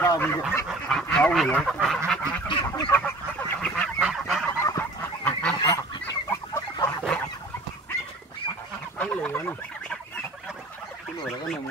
sao bây giờ sáu người đấy cái lửa này cái lửa là cái nồng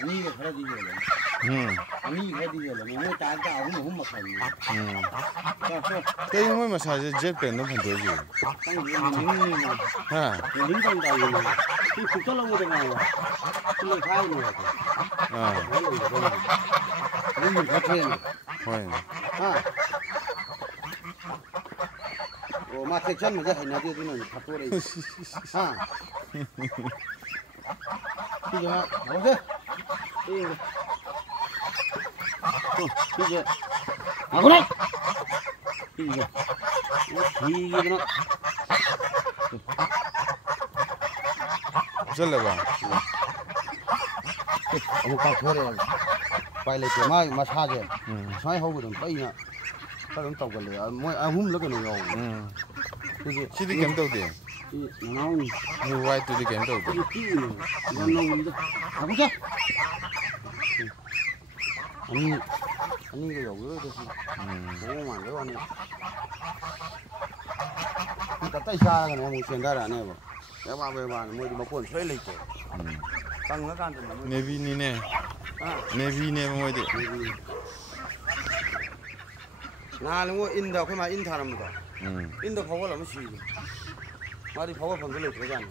Ini khara di gele. Ini khara di gele. Mo ta ka hum ma khai. Cái mỗi mà xài jet pen nó thànhตัวgì? Ha. Lính trong đầu này. Thì phục cho lâu rồi này. Cái lời khai này. Lính mình phát hiện. Thôi. Ha. Ồ mà thế chân mà rất thành nhà tiêu này thật tôi đây. Ha. Đi rồi. Đâu thế? Đi rồi. Đi rồi. Mà con này. Đi rồi. Đi rồi nó. Rất là vàng. Ông cắt thôi rồi. Quay lại cái mai massage. Sai hậu cái đồng tay nè. Các đồng tàu cái này, mỗi ai húm lấy cái này rồi. Chỉ đi kiếm đâu đi. Nó Như vậy tôi đi kiếm đâu đi. Nó nông đi. Không chứ. Anh cái dầu nữa thôi. Ồ mà cái con này. Cái tay xa cái này một chuyện ra này mà. Cái ba về mà mới đi mà cuốn xoay lấy chứ. Tăng nó can thì Navy ni nè. Navy nè mọi người. 나 뭐 인다 그만 인타랍니다. 인도 보고 하면 시. 말이 보고 본 걸로 되잖아.